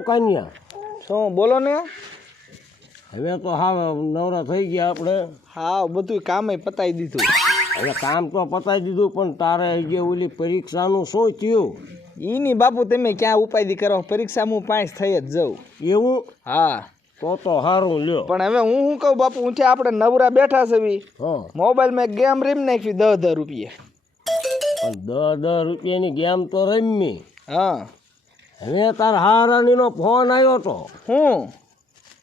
સારું કાન્યા. શું બોલો ને? હવે તો હા નવરા થઈ ગયા આપણે. હા બધું કામે પતાવી દીધું. હવે કામ તો પતાવી દીધું, પણ તારે જે ઓલી પરીક્ષાનું શું થયું? ઈની બાપુ તમે ક્યાં ઉપાધિ કરો, પરીક્ષામાં હું પાસ થઈ જ જાઉં. એવું? હા તો સારું લ્યો. પણ હવે હું શું કહું બાપુ, હું આપણે નવરા બેઠા છે, હા મોબાઈલમાં ગેમ રીમ નાખી 10 રૂપિયા. પણ 10 રૂપિયાની ગેમ તો રમી. હા હવે તાર હારાનીનો ફોન આવ્યો તો. હું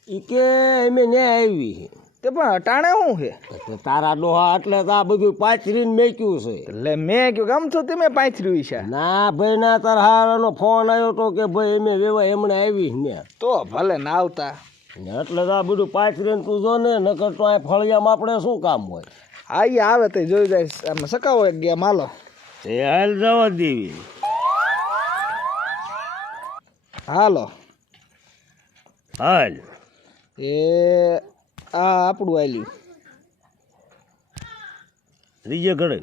ઈ કે અમે ને આવી. તે પણ અટાણે શું છે? એટલે તારા ડોહા એટલે તો આ બધું પાથરીને મેક્યું છે. એટલે મેં કયું ગમ છો તમે પાથર્યું છે? ના ભાઈ ના, તાર હારાનો ફોન આવ્યો તો કે ભાઈ અમે વેવા એમણે આવી ને. તો ભલે ના આવતા. એટલે તો આ બધું પાથરીને તું જો ને, નકર તો આ ફળિયામાં આપણે શું કામ હોય? હા ઈ આવે તો જોઈ જાય. આમાં સકાવો એક ગેમ હાલો. એ હાલ જવા દેવી. હાલો હાલ. એ આ આપણું આલ્યું ત્રીજે ઘડે.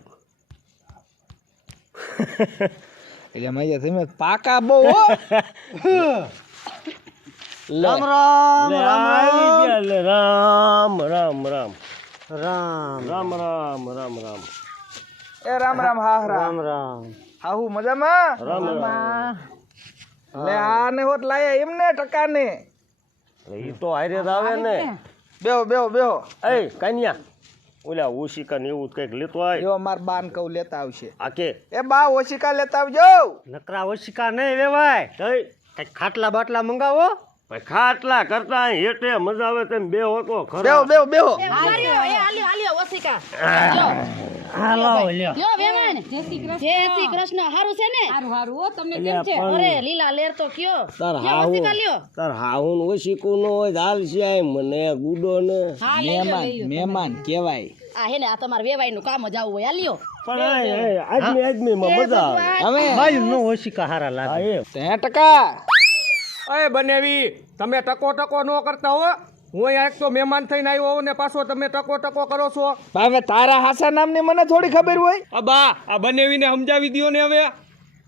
એટલે મજા તમે પાકા બહુ હો. રામ રામ આવી ગયા. લે રામ રામ રામ રામ રામ રામ રામ રામ એ રામ રામ. હા રામ રામ હા હું મજામાં. રામ રામ. લે આને હોત લાયા એમને ટકાને. ઈ તો હારે જ આવે ને. બેહો બેહો બેહો. એ કન્યા, ઓલા ઓશિકા ને એવું કઈક લેતો આય. જો માર બાન કહું લેતા આવશે. આ કે એ બા ઓશિકા લેતા આવજો. નકરા ઓશિકા નહીં વેવાય. તઈ કઈક ખાટલા બાટલા મંગાવો. ભાઈ ખાટલા કરતા હેઠે મજા આવે તેમ બે હોતો બેહો ખરા. બેહો બેહો. હાલો લ્યો. જય શ્રી કૃષ્ણ. હારું છે ને? હારું હો. તમને કેમ છે? અરે લીલા લેર તો કયો. તાર લ્યો, હાહુ ઓશિકા લ્યો. તાર હાહુન ઓશિકું નો હોય હાલ છે. મને ગુડો ને હા લઈ લ્યો, મહેમાન લઈ લ્યો. મહેમાન કહેવાય. આ હે ને આ તમારે વેવાઈ નું કામ જ આવું હોય. આ લ્યો. પણ આજમી માં મજા આવે. હવે ભાઈ નો ઓશિકા હારા હા લાગે. એમ. 60%. અરે બનેવી, તમે ટકો ન કરતા હો. હું અહીંયા એક તો મહેમાન થઈને આવ્યો હોઉં ને પાછો તમે ટકો કરો છો. હવે તારા હાસા નામની મને થોડી ખબર હોય. અબા આ બનેવીને સમજાવી દ્યો ને હવે.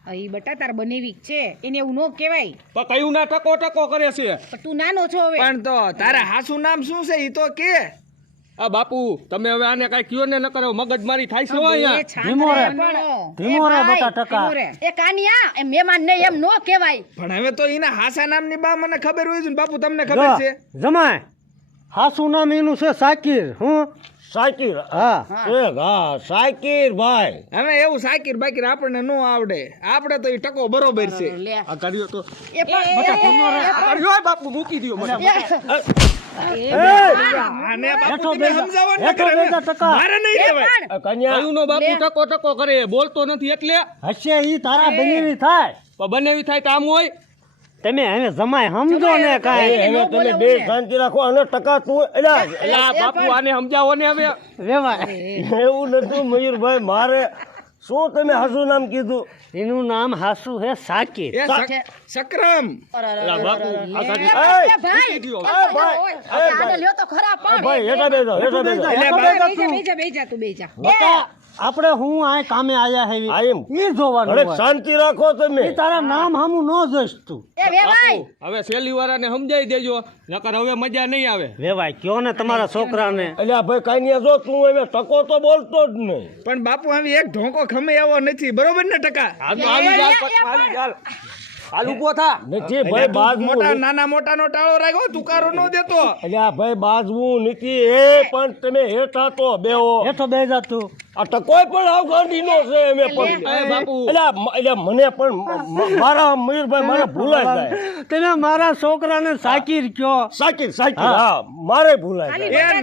અહીં બટા તાર બનેવી છે એને એવું નો કહેવાય. પણ કયું ના ટકો કરે છે? પણ તું નાનો છો હવે. પણ તો તારા હાસુ નામ શું છે ઈ તો કે. આ બાપુ તમે હવે આને કઈ કયો ને ન કરો, મગજમારી થાય છે હો બે અહીંયા. છાંટ ધીમો રે. પણ. ધીમો રે એ ભાઈ, બટા ટકા. ધીમો રે. એ કાનિયા એ મહેમાન ને એમ નો કહેવાય. પણ હવે તો એના હાસા નામની બા મને ખબર હોય છે ને બાપુ તમને ખબર છે. જમાય હાસુ નામ એનું છે સાકીર. હું સાકીર. હા હા સાકીર ભાઈ. હવે એવું સાકીર બાકીર આપણને નો આવડે. આપણે તો ઈ ટકો બરોબર છે. લે. આ કર્યો તો એ પણ આ કર્યો હોય બાપુ, મૂકી દ્યો મને. આને બાપુ તમે સમજાવો ને હેઠો કરે. બેજા ટકા. મારે નહીં કહેવાય. આ કન્યા કયું નો બાપુ ટકો કરે, બોલતો નથી એટલે. હશે ઈ તારા બનેવી થાય. પણ બનેવી થાય તો આમ હોય. તમે હવે જમાય સમજો ને કાંઈ. હવે તમે બે શાંતિ રાખો અને ટકા તું એલા એટલે આ બાપુ આને સમજાવો ને હવે. વેવાય એવું નતું મયુરભાઈ. મારે શું તમે હાસુ નામ કીધું? એનું નામ હાસુ હે સાકીર. એ સક્રમ. એલા બાપુ આ સાકીર. એ ભાઈ એ ભાઈ. આને લ્યો તો ખરા પણ. ભાઈ હેઠા બેસો હેઠા બેસો. બેજા તું બેજા. બટા આપણે હું આ કામે આયા હેવી આ એમ. ઈ જોવાનું અરે હોય. શાંતિ રાખો તમે. ઈ તારા નામ હામું ન જોઈશ તું. એ વેવાઈ. હવે સેલી વાળાને સમજાવી દેજો, નકર હવે મજા નહીં આવે. વેવાય કયો ને તમારા છોકરાને. એટલે ભાઈ કાંઈ જો તું હવે ટકો તો બોલતો જ નહીં. પણ બાપુ હવે એક ઢોંકો ખમે એવો નથી બરોબર ને ટકા. હાલ તો આવી જાલ, આવી જાલ. હાલ ઊભો થા. નથી ભાઈ બાજવું. મોટા નાના મોટાનો ટાળો રાખ્યો તુકારો નો દેતો. એટલે ભાઈ બાજવું નથી. એ પણ તમે હેઠા તો બેહો. હેઠો બે જા તું. આ ટકોય પણ આવ ગાંધીનો છે એમે પણ. એ બાપુ એટલે મને પણ મારા મયુરભાઈ મારે ભૂલાઈ જાય. તમે મારા છોકરાને સાકીર કયો. સાકીર સાકીર હા મારે ભૂલાઈ જાય.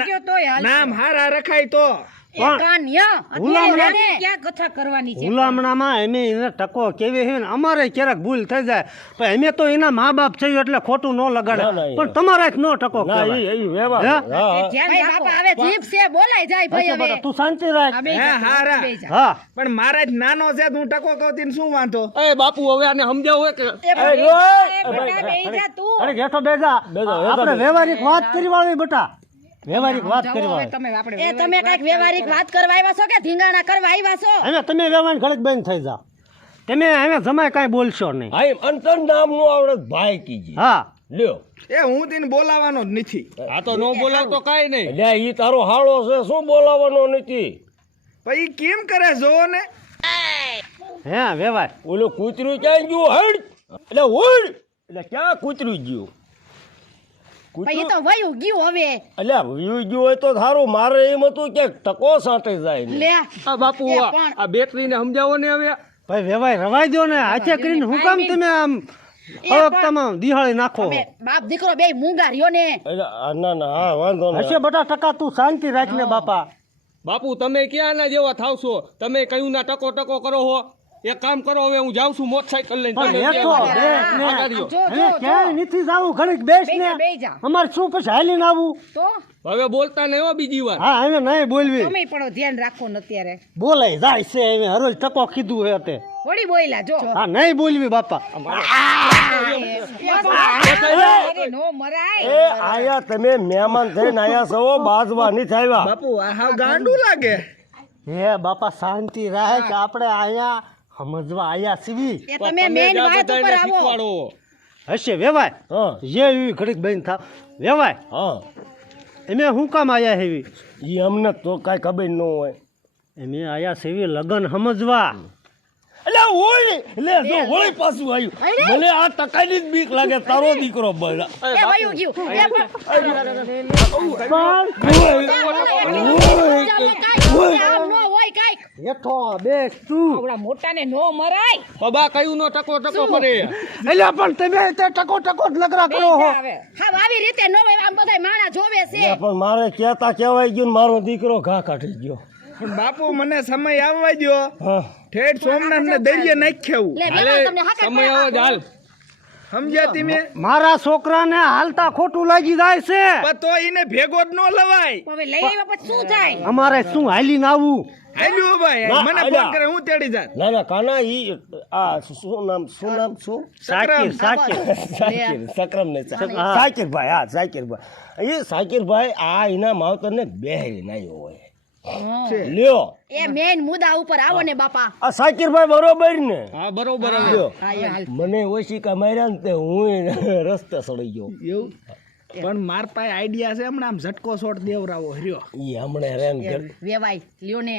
એ નામ હારા રખાય તો. એ કાનિયા અત્યારે ક્યાં કથા કરવાની છે. ગુલામણામાં અમે એને ટકો કેવી છે ને અમારે ક્યારેક ભૂલ થઈ જાય પણ અમે તો એના મા બાપ થયું એટલે ખોટું ન લગાડે. ના, ના, પણ તમારે જ નો ટકો ના કહેવાય. એ વ્યવહાર. હે? હા ભાઈ બાપા હવે જીભ છે બોલાય જાય ભાઈ હશે હવે. બેટા, તું શાંતિ રાખ. આ બેજા, હે, હારા. બેજા. હા પણ મારા જ નાનો છે તો હું ટકો કહું શું વાંધો. એ બાપુ હવે આને સમજાવો કે એ ભાઈ, એ બેટા બેજા તું. અરે હેઠો બેજા. બેજા, હેઠો આપણે બેજા. વ્યવહારિક વાત કરી વાળી બેટા. વ્યવહારિક વાત કરી વાળી. એ તમે કઈક વ્યવહારિક વાત કરવા આવ્યા છો કે ધીંગાણા કરવા આવ્યા છો? હવે તમે વ્યવહાર ઘડીક બંધ થઈ જાઓ. તમે હવે જમાય કાંઈ બોલશો નહીં. હા એમ અંતર નામનું આવડે ભાઈ કીજી હા લ્યો એ હું તેને બોલાવાનો જ નથી. આ તો નો બોલાવતો કાંઈ નહીં. એટલે ઈ તારો હાળો છે શું બોલાવાનો નથી. પછી કેમ કરે જોવો ને. હે વેવાય ઓલું કૂતરું ક્યાં ગયું હડ એટલે ઉડ એટલે ક્યાં કૂતરું ગયું ભાઈ એ તો વયું ગયું હવે એટલે વ્યુ ગયું હોય તો સારું. મારે એમ હતું કે ટકો સાંટે જાય ને. લે આ બાપુ એ આ પણ- આ બેટરીને સમજાવો ને હવે. ભાઈ વેવાય રવાઈ દો ને હાથે કરીને હું કામ તમે આમ હળકતામાં દિહાળી નાખો. અમે બાપ દીકરો બે મૂંગા રહ્યો ને એટલે ના ના હા વાંધો હશે નહીં. બધા ટકા તું શાંતિ રાખ ને બાપા. બાપુ તમે ક્યાં ના જેવા થાવ છો? તમે કયું ના ટકો ટકો કરો હો? એક કામ કરો, હવે હું જાઉં છું મોટરસાઇકલ લઈને. પણ તમે એ તો ત્યાં બેસ ને. આગળ રહ્યો. જો હવે ક્યાંય નથી જાવું ઘડીક બેસ ને. બે જા અમારે શું પછી હાલીને આવું. તો હવે બોલતા નહીં હો બીજી વાર. હા હવે નહીં બોલવી. તમે પણ ધ્યાન રાખો ને અત્યારે બોલાય જાય છે હવે હરોજ ટકો કીધું હે તે. થોડી બોયલા જો હા નહીં બોલવી બાપા. અરે નો મરાય એ આયા તમે મહેમાન થઈને આયા છો બાજવા નથી આવ્યા. બાપુ આ હાવ ગાંડું લાગે. હે બાપા શાંતિ રહે કે આપણે અહીંયા સમજવા આયા છીએ. એ તમે મેન જ આ વાત બધાયને ઉપર આવો શીખવાડો. હશે વેવાય હા જે એવી ઘડીક બેન થાવ વેવાય હા એમે શું કામ આયા હેવી. ઈ અમને તો કાંઈ ખબર ન હોય. એમે આયા સેવી લગન સમજવા. એટલે હોળી એટલે જો હોળી પાછું આવ્યું. મને આ ટકાની જ બીક લાગે તારો દીકરો બળ. એ વયું ગયું એ પણ આમ નો હોય કાઈ હેઠો બેસ તું. આવડા મોટાને નો મરાય બાબા કયું નો ટકો ટકો કરે? એટલે પણ તમે તે ટકો ટકો જ લગરા કરો હો. હા આવી રીતે નો હોય આમ બધાય માણા જોવે છે પણ મારે કહેતા કહેવાય ગયું ને મારો દીકરો ઘા કાઢી ગયો. પણ બાપુ મને સમય આવવા દો. હા ઠેઠ સોમનાથ ને દરિયે નાખ્યું. લે હાલે, વેલા તમને હાકા સમય આવો જ હાલ. સમજ્યા તમે? મારા છોકરાને હાલતા ખોટું લાગી જાય છે. પણ તો એને ભેગો જ ન લવાય. હવે લઈ આવ્યા પછી શું થાય અમારે શું હાલીને આવવું. હાલ્યું ભાઈ ના, મને હાલ્યા. ફોન કરે હું તેડી જાત. ના ના કાના ઈ આ શું નામ શું સાકીર સાકીર સાકીર સક્રમ ને સાકીરભાઈ હા સાકીરભાઈ એ સાકીરભાઈ આ એના માવતરને બેહરી નાયો હોય લ્યો. એ મેન મુદ્દા ઉપર આવો ને બાપા આ સાકીરભાઈ બરોબર ને હા બરોબર હવે. લ્યો. હા એ હાલ મને ઓશિકા માર્યા ને તે હું રસ્તે સડી ગયો. એવું પણ માર પાસે આઈડિયા છે હમણાં આમ ઝટકો શોટ દેવરાવો હર્યો. ઈ હમણે રેન કર વેવાય લ્યો ને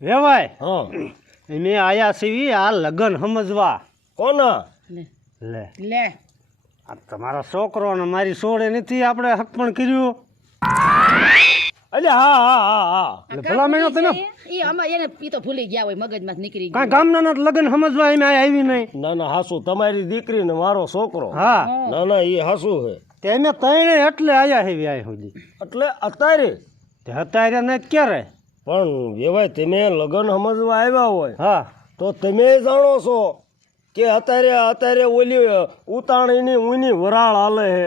વેવાય હા એમે આયા સીવી આ લગન સમજવા. કોના લે લે આ તમારો છોકરો ને મારી સોળે નથી આપણે હક પણ કર્યું. એટલે હા હા હા હા એટલે ભલા મેનો તમે ઈ આમાં એને ઈ તો ભૂલી ગયા હોય મગજમાં નીકળી કાંઈ ગયું ગામના નથી લગન સમજવા એમ આવી નહીં. ના ના હાસુ તમારી દીકરી ને મારો છોકરો. હા ના ના એ હાસુ છે. તેને તણે એટલે આયા હેવી આય સુધી. એટલે અત્યારે તે અત્યારે ને ક્યારે. પણ વેવાય તમે લગ્ન સમજવા આવ્યા હોય હા તો તમે જાણો છો કે અત્યારે ઓલી ઉતાણીની ઊની વરાળ હાલે હે.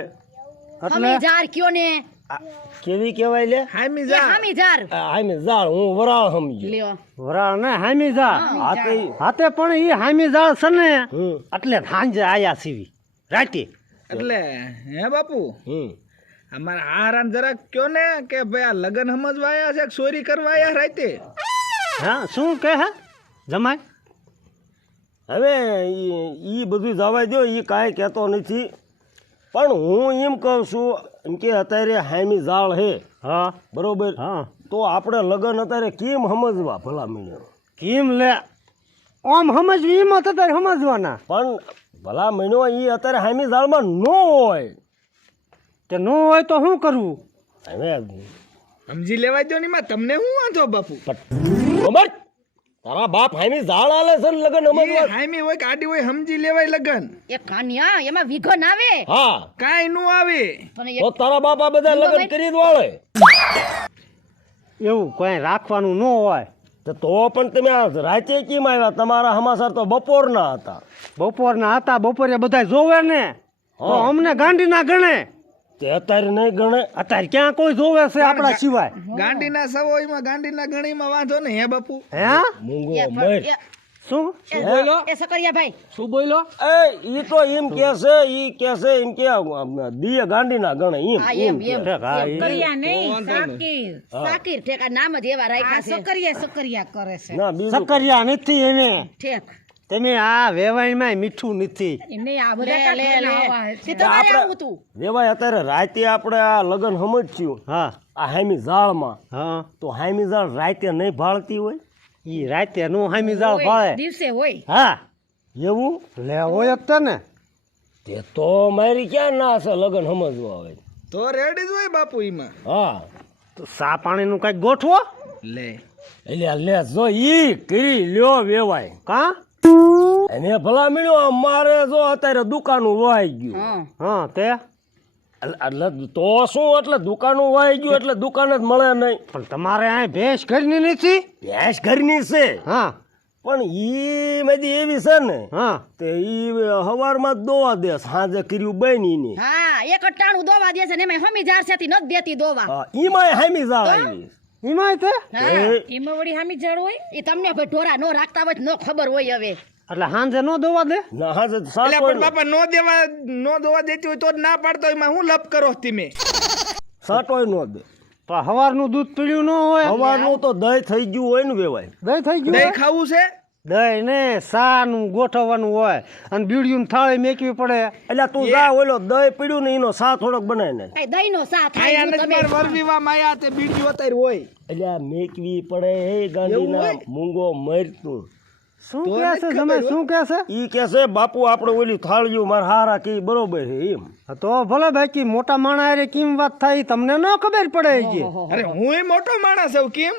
હમી જાર કયો ને આ કેવી કહેવાય લે હામી એ જા. હમી જાર હામે જાળ હું વરાળ સમજ્યો. લ્યો વરાળ ને હામી જા હાથે હાથે પણ ઈ હામી જાળ છે ને હમ એટલે સાંજે આયા સીવી રાતે. એટલે હે બાપુ હમ અમારા હારાન જરાક કયો ને કે ભાઈ આ લગન સમજવા આયા છે કે ચોરી કરવા આયા રાતે. હા શું કે હે જમાય. હવે ઈ બધું જવા દો ઈ કાંઈ કહેતો નથી પણ હું એમ કહું છું એમ કે અત્યારે હામી જાળ હે હા બરોબર હા તો આપણે લગ્ન અત્યારે કેમ સમજવા ભલા મળ્યો કેમ લે ઓમ સમજવી એમાં તો તારે સમજવાના. પણ ભલા મહિનો એ અત્યારે હામી જાળમાં ન હોય. તે ન હોય તો શું કરવું. હવે સમજી લેવા દો ની માં તમને શું વાંધો બાપુ. ખબર તારા બાપ હામી જાળ આલે છે ને લગ્ન ઈ સમજવા. હામી હોય કે આડી હોય સમજી લેવાય લગન. એ કાન્યા એમાં વિઘન આવે હા કાંઈ નો આવે. પણ તો તારા બાપ આ બધા લગ્ન કરી જ વાળે એવું કોઈ રાખવાનું ન હોય. તો પણ તમે આ રાતે કેમ આવ્યા? તમારા સમાચાર તો બપોરના હતા. બપોરના હતા બપોરે બધા જોવે ને તો અમને ગાંડી ના ગણે. તે અત્યારે નહીં ગણે. અત્યારે ક્યાં કોઈ જોવે છે આપણા સિવાય. ગાંડીના સવોયમાં ગાંડીના ગણીમાં વાંધો નહીં હે બાપુ. હે મૂંગો એ મર. શું શું બોલો? એ સકરિયા ભાઈ શું બોલો? એ ઈ તો એમ કે છે એમ કે દીએ ગાંડીના ગણે એમ હા એમ એમ હા, ઈ. સાકીર ઠેકા નામ જ એવા રાખ્યા છે ના બીજું સકરિયા નથી એને ઠેક તમે આ વેવાઈમાં મીઠું નથી. લે લે તે તમારે આવું તું વેવાય અત્યારે રાતે આપણે આ લગ્ન સમજ્યું હા આ હામી જાળમાં, હા તો હામી જાળ રાતે નહીં ભાળતી હોય ઈ રાતે નું હામી જાળ ફાળે. દિવસે હોય હા એવું લે હોય જ તે ને. તે તો મારી ક્યાં ના હશે લગ્ન સમજવા આવે. તો રેડી જ હોય બાપુ એમાં. હા તો સા પાણીનું કંઈક ગોઠવો. લે એટલે લે જો ઈ કરી લ્યો વેવાય. કા એને ભલા મળ્યો અમારે જો અત્યારે દુકાનું વહાઈ ગયું. હા હા તે એટલે તો શું, એટલે દુકાનું વહાઈ ગયું એટલે દુકાન જ મળે નહીં. પણ તમારે આ ભેંસ ઘરની નથી. ભેંસ ઘરની છે હા પણ ઈ મેદી એવી છે ને હા તે ઈ હવારમાં જ દોવા દે, સાંજે કર્યું બની ની. હા એક અટાણું દોવા દે છે ને એમાં હમી જાર છે નથી દેતી દોવા ઈમાંય હામી જાળ આવી. એમાંય તે એમાં વળી હમી જાળ હોય એ તમને ભાઈ ઢોરા નો રાખતા હોય નો ખબર હોય હવે એટલે હાંજે નો દોવા દે. ના હાજે એટલે સાચો પણ બાપા નો દોવા દેતી હોય તો જ ના પાડતો એમાં હું લપ કરો તમે. સાટોય નો દે. પણ હવારનું દૂધ પીળ્યું ન હોય. હવારનું તો દહીં થઈ ગયું હોય ને વેવાય. દહીં થઈ ગયું દહીં હોય? ખાવું છે. દહીં ને સાનું ગોઠવવાનું હોય અને બીડીયું થાળી મેકવી પડે. એટલે તું જા ઓલો દહીં પીડ્યું ને એનો સા થોડોક બનાવી નાખ. એ દહીં નો સા આયા થાય નથી તમે માર વરવીવા માયા તે બીડીઓ અત્યારે હોય. એટલે આ મેકવી પડે હે ગાંધીના મૂંગો મરતું. શું તો કહે નથી છે ખબર તમે હોય. શું કહે છે? ઈ કે છે બાપુ આપણે ઓલી થાળીઓ માર હારા કે બરોબર છે એમ. હા, તો ભલે બાકી મોટા માણસ હારે કેમ વાત થાય તમને ન ખબર પડે છે. અરે હું મોટો માણસ છું કેમ.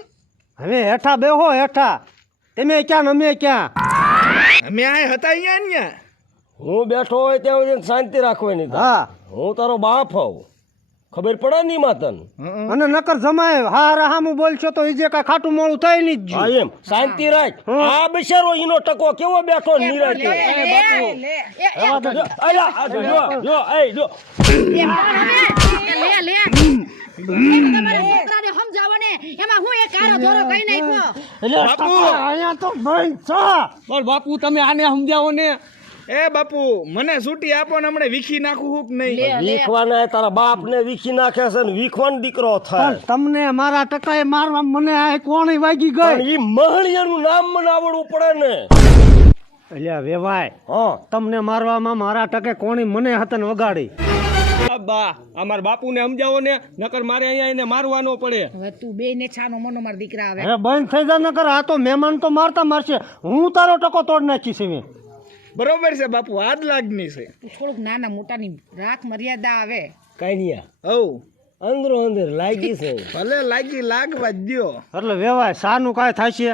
હવે હેઠા બેહો હેઠા. તમે ક્યાં ને અમે ક્યાં. અમે આ હતા અહીંયા ને. હું બેઠો હોય ત્યાં સુધી શાંતિ રાખવાની. હા હું તારો બાપ હોઉં, ખબર પડે ની માતન. અને નકર જમાય હારા હામું બોલશો તો ઈ જે કાંઈ ખાટું મોડું થાય નહીં જ. હા એમ શાંતિ રાખ. આ બિચારો ઈનો ટકો કેવો બેઠો નિરાતે. અલા આ જો એ જો લે લે તમારે છોકરાને સમજાવો ને એમાં હું એક કારો ધોરો કઈ નાખ્યો બાપુ અહીંયા તો ભાઈ છા. પણ બાપુ તમે આને સમજાવો ને. એ બાપુ મને છૂટી આપો ને હમણે વીખી નાખું હું કે નહીં. વીખવાના તારા બાપ ને વીખી નાખે છે ને વીખવાનો દીકરો થાય. પણ તમને મારા ટકાએ મારવા મને આ કોણી વાગી પણ ગઈ. ઈ મહણિયાનું નામ મને આવડવું પડે ને. એટલે વેવાય હા તમને મારવામાં મારા ટકે કોણી મને હતન વગાડી. બા અમારા બાપુને સમજાવો ને, નકર મારે અહીંયા એને મારવાનો પડે. હવે તું બે ને છાનો મનો માર દીકરા આવે હવે બંધ થઈ જા નકર આ તો મહેમાન તો મારતા મારશે. હું તારો ટકો તોડ નાખીશ મેં. બરોબર છે બાપુ હાથ લાગની છે. તું થોડુંક નાના મોટાની રાખ મર્યાદા આવે કાનિયા હવ અંદરો અંદર લાગી છે. ભલે લાગી લાગવા જ દ્યો. એટલે વેવાય સાનું કાંઈ થશે.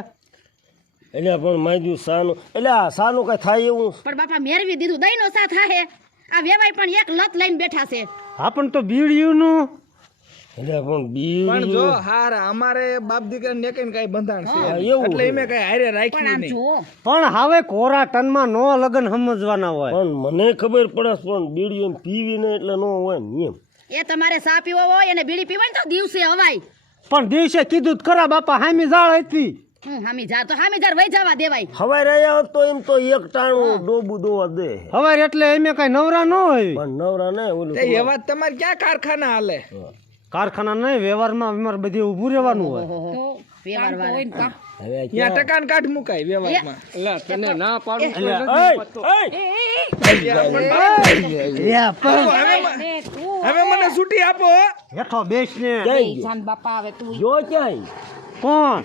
એટલે પણ માજુ સાનું એટલે આ સાનું કઈ થાય એવું. પણ બાપા મેરવી દીધું દહીં નો સા થાહે આ વેવાય પણ એક લત લઈને બેઠા છે હા પણ તો બીડીયુંનું એટલે પણ પણ જો બીડી હારા અમારે બાપ દીકરા ને કઈ કઈ બંધાણ છે એવું એટલે એમે કઈ હારે પણ રાખ્યું આમ નહીં. જુઓ પણ હવે કોરા ટનમાં નો લગન સમજવાના હોય. પણ મને ખબર પડે છે, પણ બીડી એમ પીવી ને એટલે નો હોય ને એમ. એ તમારે સા પીવો હોય અને બીડી પીવાય ને તો દિવસે હવાય પણ દિવસે કીધું જ ખરા બાપા હામી જાળ હતી. હામી જાર તો હામી જાર વહી જવા દેવાય હવાઈ રહ્યા હોત તો એમ તો એક ટાણું ડોબું દોવા દે. હવે એટલે એમે કઈ નવરા ન હોય. પણ નવરા ને ઓલું તે એ વાત તમારે ક્યાં કારખાના હાલે. કારખાના નહીં વ્યવહારમાં વ્યવહાર બધી ઊભું રહેવાનું હોય. તો વ્યવહાર વાળા હવે ત્યાં ટકાન કાઢ મુકાય વ્યવહારમાં. એટલે તને ના પાડું તો એય, એય! હવે મને છૂટી આપો. હેઠો બેસ ને. ક્યાંય ગયો? જાન બાપા આવે તું જો ક્યાંય કોણ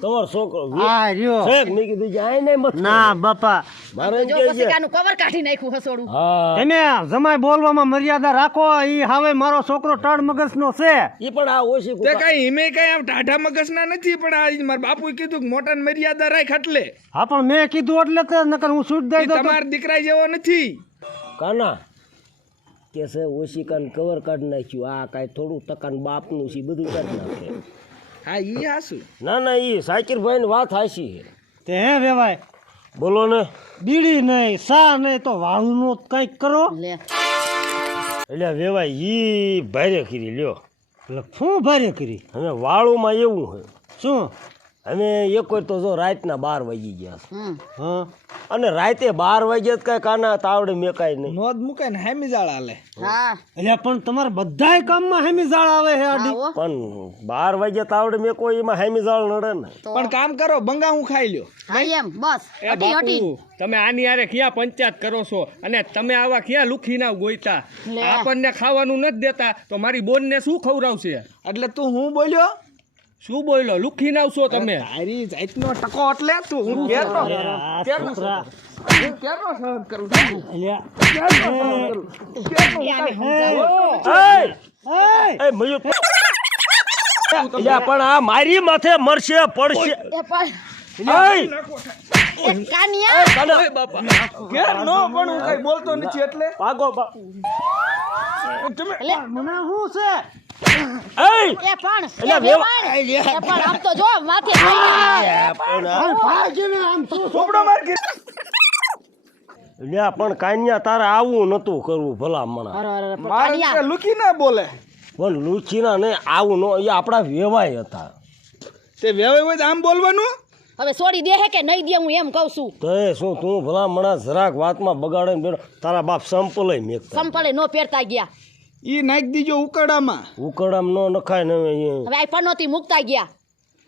તમારો છોકરો આ રહ્યો. છે કે મેં કીધું કે આય નહીં મત ના બાપા મારે એમ જો કહે પછી છે. કાનું કવર કાઢી નાખ્યું હસોડું હા તમે જમાય બોલવામાં મર્યાદા રાખો. ઈ હવે મારો છોકરો ટળ મગજનો છે. ઈ પણ આ ઓછી તે કઈ હિમે કઈ આમ ટાઢા મગજના નથી પણ આ મારા બાપુએ કીધું કે મોટાને મર્યાદા રાખ એટલે. હા પણ મેં કીધું એટલે તો નકર હું છૂટ દઈ ઈ દઉં તો. તમારા દીકરા જેવો નથી. કાના કે છે ઓછી કાન કવર કાઢી નાખ્યું. આ કાંઈ થોડું ટકાન બાપનું છે ઈ બધું કાઢી નાખે. હા ઈ હાસુ. ના ના ઈ સાકીરભાઈ ની વાત હાચી છે. તે હે વેવાય બોલો ને. બીડી નહીં સા નહીં તો વાળું કંઈક કરો. લે એટલે વેવાય ઈ ભારે કરી લ્યો. એટલે શું ભારે કરી. હવે વાળુમાં એવું છે શું અમે એક વાર તો જો રાતના 12 વાગી ગયા છે. હમ. હા અને રાતે 12 વાગ્યા જ કાંઈ કાના તાવડે મેકાય નહીં. નોંધ મૂકે ને હેમી જાળ હાલે. હા એટલે પણ તમારે બધાય કામમાં હેમી ઝાડ આવે છે આડી. આવો પણ 12 વાગ્યા તાવડે મેકો એમાં હામી જાળ નડે ને. પણ કામ કરો બંગા હું ખાઈ લ્યો. હા એમ બસ એ હટી હટી બાપુ તમે આની હારે ક્યાં પંચાયત કરો છો અને તમે આવા ક્યાં લુખીના ગોઈતા લે. આપણને ખાવાનું નથી દેતા તો મારી બોનને શું ખવડાવશે? એટલે તું હું બોલ્યો શું બોલ્યો? લુખી ના છો તમે? તારી જાતનો ટકો એટલે તું હું કેરનો કેરનો સહન કરું છું. એ મયુર પણ આ મારી માથે મરશે પડશે. એ પણ એ એ કાનિયા ઓય બાપા કેરનો પણ હું કઈ બોલતો નથી એટલે ભાગો તમે એટલે મને શું છે? એ પણ એટલે એ પણ આમ તો જો માથે ચોપડો માર કે પણ કાન્યા તારે આવું નતું કરવું ભલામણા. અરે પણ મારે કાનિયા કે લુકી ના બોલે પણ લુચીના ને આવું નો એ આપણા વેવાય હતા. તે વેવાય હોય તો આમ બોલવાનું. હવે છોડી દે હે કે નહીં દે હું એમ કહું છું તો એ શું તું ભલામણા જરાક વાતમાં બગાડે ને બેઠો. તારા બાપ સંપલે મેકતા સંપલે નો પહેરતા ગયા ઈ નાખી દીજો ઉકડામાં. ઉકળામ નો નખાય ને હવે આ પનોતી મુકતા ગયા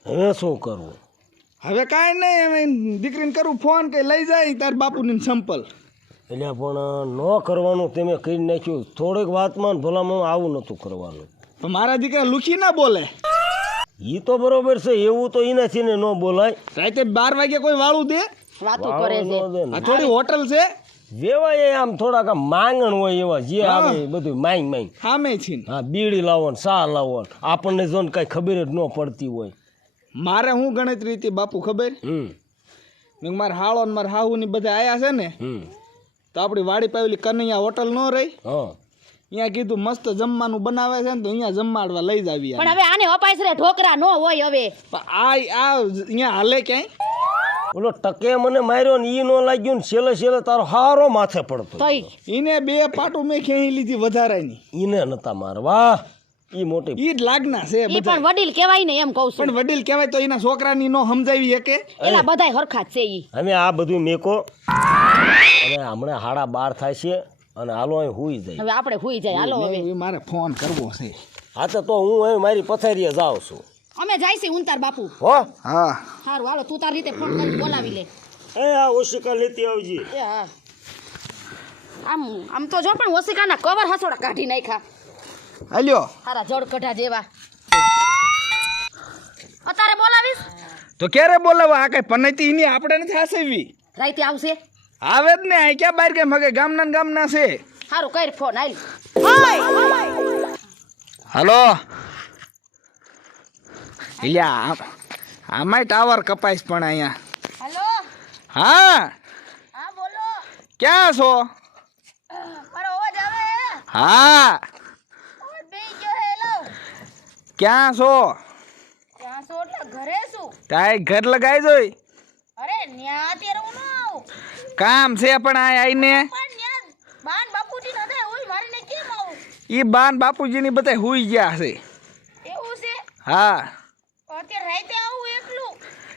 હવે શું કરવું? હવે કાંઈ નહીં હવે દીકરીને કરું ફોન કે લઈ જાય તાર બાપુની સંપલ. એટલે પણ ન કરવાનું તમે કહી નાખ્યું. થોડીક વાતમાં ને ભલામણ આવું નતું કરવાનું. તો મારા દીકરા લુખી ના બોલે. ઈ તો બરોબર છે, એવું તો એનાથી ને ન બોલાય. રાતે 12 વાગે કોઈ વાળું દે? વાતું કરે છે વાળો ન દે ને. આ થોડી હોટલ છે વેવાય આમ થોડાક આમ માંગણ હોય એવા જે આવે એ બધું માંગ માંગ. સામે છે. હા બીડી લાવો ને ચા લાવો ને આપણને જો ને કાંઈ ખબર જ ન પડતી હોય. મારે હું ગણતરી હતી બાપુ ખબર? મેં મારા હાળો ને મારા હાહુ ની બધા આયા છે ને તો આપણી વાડી પાવેલી કનૈયા હોટલ ન રહી હા અહીંયા કીધું મસ્ત જમવાનું બનાવે છે ને તો અહીંયા જમવાડવા લઈ જ આવી. પણ હવે આને અપાય છે ઢોકરા નો હોય હવે આ અહીંયા હાલે ક્યાંય? ઓલો ટકે મને માર્યો ને ઈ ન લાગ્યું ને છેલ્લે છેલ્લે તારો હારો માથે પડતો. તઈ એને 2 પાટું મેં ખેંચી લીધી વધારાની. ઈને નતા મારવા. ઈ મોટી ઈ જ લાગના છે ઈ બધા. પણ વડીલ કહેવાય ને એમ કહું છું પણ વડીલ કહેવાય તો એના છોકરાની નો સમજાવી શકે. એના બધાય હરખા જ છે ઈ અમે આ બધું મેકો અને હમણાં 12:30 થાય છે અને હાલો અહીં હુઈ જાય. હવે આપણે હુઈ જાય હાલો હવે એ મારે ફોન કરવો છે. હા તો હું હવે મારી પથારીએ જાઉં છું. અમે જાય છે ઉંતાર બાપુ હો હા સારું હાલો તું તાર રીતે ફોન કરી બોલાવી લે એ આ ઓશિકા લેતી આવજી. એ હા આમ તો જો પણ ઓસિકાના કવર હસોડા કાઢી નાખ્યા હાલ્યો તારા જડ કઢા જેવા અત્યારે બોલાવીશ તો ક્યારે બોલાવા? આ કઈ પનૈતી એની આપણે નથી હાસવી. રાઈતે આવશે આવે જ ને આ ક્યાં બહાર કેમ હગે ગામના છે. સારું કર ફોન હાલ હાલો ઇલ્યા આમાંય ટાવર કપાઈશ પણ અહીંયા. હેલો હા હા બોલો ક્યાં છો? મારો અવાજ આવે હા બે ગયો હેલો ક્યાં છો? ત્યાં છો એટલે ઘરે છું તાય ઘર લગાઈ જોઈ અરે ન્યા અત્યારે હું ન આવું કામ છે પણ આ આઈને પણ ન્યા બાન બાપુજી ન દે હું મારીને કેમ આવું ઈ બાન બાપુજીની બધા હુઈ ગયા છે. એવું છે હા અત્યારે રાઈતે આવું એકલું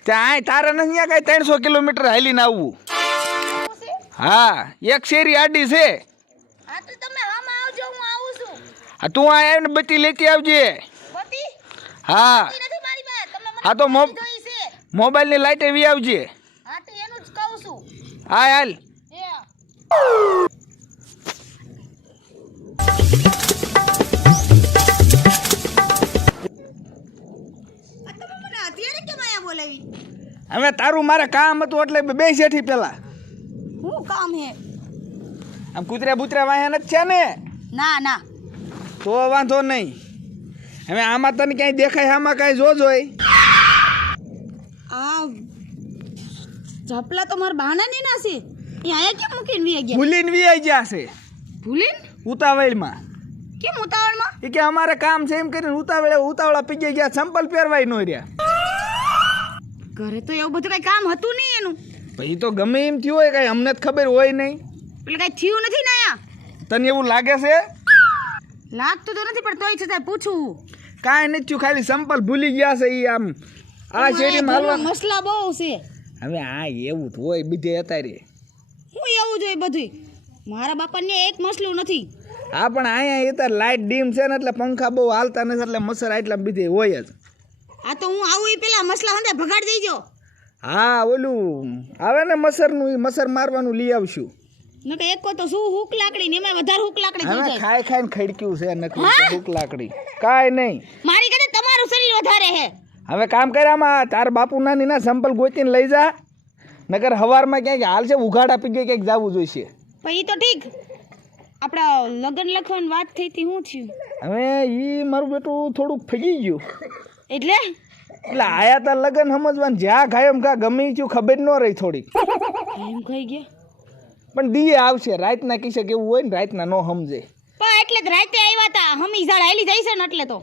ત્યાં તારે ને અહીંયા કઈ 300 કિલોમીટર હાલીને આવવું. એવું છે હા એક શેરી આડી છે. હા તો તમે આમાં આવજો હું આવું છું આ તું આ આવીને બત્તી લેતી આવજે. બતી હા નથી મારી પાસે તમે મને હા તો જોઈ છે મોબાઈલની લાઈટ એવી આવજે. હા તો એનું જ કહું છું હા હાલ એ અત્યારે કેમ આયા બોલાવી હવે તારું મારે કામ હતું એટલે બે શેઠી પેલા હું કામ હે આમ કૂતરા બૂતરા વાયા નથી છે ને ના ના તો વાંધો નહીં. હવે આમાં તને ક્યાંય દેખાય આમાં કાંઈ જોજોય. આ ઝપલા તો મારા બહાના ની ના છે એ આયા કેમ મૂકીને વી ગયા ભૂલીને વી ગયા છે ભૂલીને ઉતાવળમાં. કેમ ઉતાવળમાં એ કે અમારે કામ છે એમ કરીને ઉતાવળા પી ગયા સંપલ પહેરવાય ન રહ્યા. ઘરે તો એવું બધું કઈ કામ હતું નહીં એનું પછી તો ગમે એમ થયું હોય કાંઈ અમને જ ખબર હોય નહીં. એટલે કઈ થયું નથી ને આયા તને એવું લાગે છે? લાગતું તો નથી પણ તોય છતાં પૂછું કાંઈ નથી થયું, ખાલી સંપલ ભૂલી ગયા છે. એ આમ આ શેરીમાં ઘરમાં હાલવા મસલા બહુ છે હવે આ એવું જ હોય બીજે અત્યારે હું એવું જોઈએ બધું મારા બાપાને એક મસલું નથી હા પણ અહીંયા અત્યારે લાઇટ ડીમ છે ને એટલે પંખા બહુ હાલતા નથી એટલે મચ્છર આટલા બીજે હોય જ આ તો હું આવું ઈ પેલા મસલા હંદે ભગાડી દેજો હા ઓલું આવે ને મચ્છરનું ઈ મચ્છર મારવાનું લઈ આવશું નકે એક કો તો શું હુક લાકડી ને એમાં વધારે હુક લાકડી થઈ હવે જાય ખાઈ ખાઈને ખડક્યું છે નકરી ભૂખ લાકડી કાંઈ નહીં મારી કરતા તમારું શરીર વધારે હે હવે કામ કર્યામાં તાર બાપુ નાની ના સંપલ ગોતીને લઈ જા નગર હવારમાં ક્યાંક હાલ છે ઉઘાડા પીગે ક્યાંક જવું જોઈશે પણ ઈ તો ઠીક આપણા લગ્ન લખવાની વાત થઈ હતી શું થયું હવે ઈ મારું બેટું થોડુંક ફગી ગયું એટલે આયા તા લગન સમજવાનું જ્યાં ગાયમ ગા ગમે ઈ થયું ખબર ન રહી થોડીક એમ કહી ગયા પણ દીએ આવશે રાતના કિસ્સે કેવું હોય ને રાતના ન સમજે પણ એટલે જ રાતે આવ્યા તા હમી ઝાડ હાલી જાય છે ને એટલે તો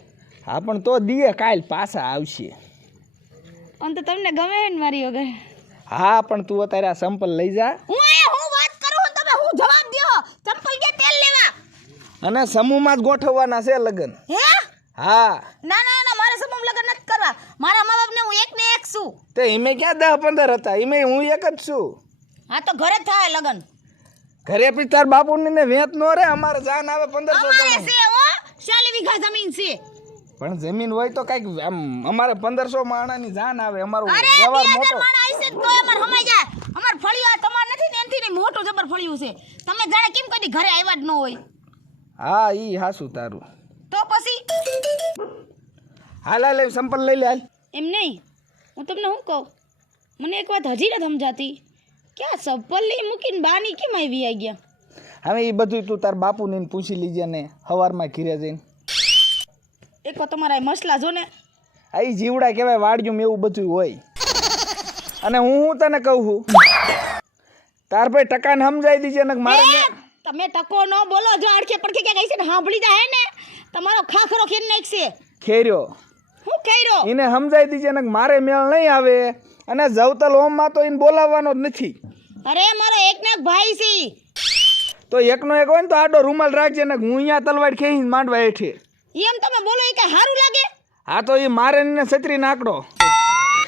હા પણ તો દીએ કાલ પાછા આવશે અને તો તમને ગમે હે ને મારી વગર હા પણ તું અત્યારે આ સંપલ લઈ જા હું વાત કરું તમે હું જવાબ દ્યો ચંપલ કે તેલ લેવા અને સમૂહમાં જ ગોઠવવાના છે લગન હે હા ના ના ના મારે સમૂહ લગ્ન નથી કરવા મારા મા બાપને હું એક ને એક છું તે ઈમે ક્યાં 10-15 હતા ઈમે હું એક જ છું હા તો ઘરે જ થાય લગ્ન ઘરે પછી તાર બાપુને ને વેત નો રે અમારે જાન આવે 1500 અમારે જણા. છે હો 40 વીઘા જમીન છે પણ જમીન હોય તો કઈક આમ અમારે 1500 માણાની જાન આવે અમારો અરે વ્યવહાર 2000 મોટો માણસ આઈ છે તો અમાર હમાઈ જાય અમાર ફળિયું આ તમાર નથી ને એનથી ને મોટું જબર ફળિયું છે તમે જાણે કેમ કદી ઘરે આવ્યા જ ન હોય હા ઈ હાસું તારું તો પછી હાલ હાલ એ સંપલ લઈ લે હાલ એમ નહીં હું તમને શું કહું મને એક વાત હજી નથી સમજાતી કે આ ચપ્પલ લઈ મૂકીને બાની કેમ આવી ગયા હવે એ બધું તું તાર બાપુને ને પૂછી લીજે ને હવારમાં ઘીરે જઈને એક વાર તમારા એ મસલા જો ને આ ઈ જીવડા કહેવાય વાડ્યું એવું બધું હોય અને હું તને કહું છું તાર ભાઈ ટકાને સમજાઈ દીજે ને મારે તમે ટકો ન બોલો જો આડખે પડખે ક્યાં ગઈ છે ને સાંભળી જાય ને તમારો ખાખરો ખેર નાખશે ખેર્યો હું કર્યો એને સમજાઈ દીજે ને મારે મેળ નહીં આવે અને જવતલ ઓમમાં તો એને બોલાવવાનો જ નથી અરે મારો એક ને એક ભાઈ છે તો એકનો એક હોય ને તો આડો રૂમાલ રાખજે ને હું અહીંયા તલવાડ ખેંચીને માંડવા હેઠે એમ તમે બોલો એ કઈ સારું લાગે હા તો એ મારે ને છત્રી નાકડો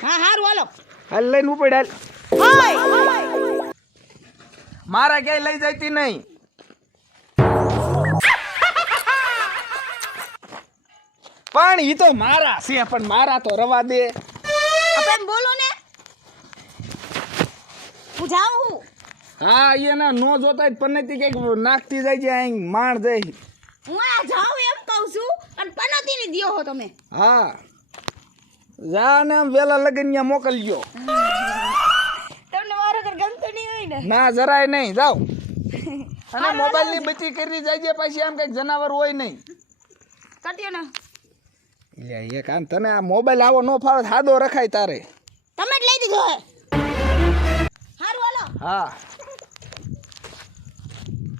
હા સારું હાલો હાલ લઈને ઉપડ હાલ મારા ક્યાંય લઈ જતી નહીં પણ ઈ તો મારા છે પણ મારા તો રવા દે આપણે એમ બોલો ને હું જાઉં હા એના નો જોતા જ પન્નતી કઈક નાખતી જાય છે અહીં માણ જાય હું આ જાઉં એમ કહું છું અને પનોતી ની દિયો હો તમે હા જા ને આમ વેલા લગન ત્યાં મોકલજો તમને મારો ઘર ગમતું નહીં હોય ને ના જરાય નહીં જાઓ અને મોબાઈલ ની બચી કરી જાય પછી આમ કઈક જનાવર હોય નહીં કટ્યો ને એ કાન તને આ મોબાઈલ આવો નો ફાવે સાદો રખાય તારે તમે જ લઈ દીધો હે સારું હાલો હા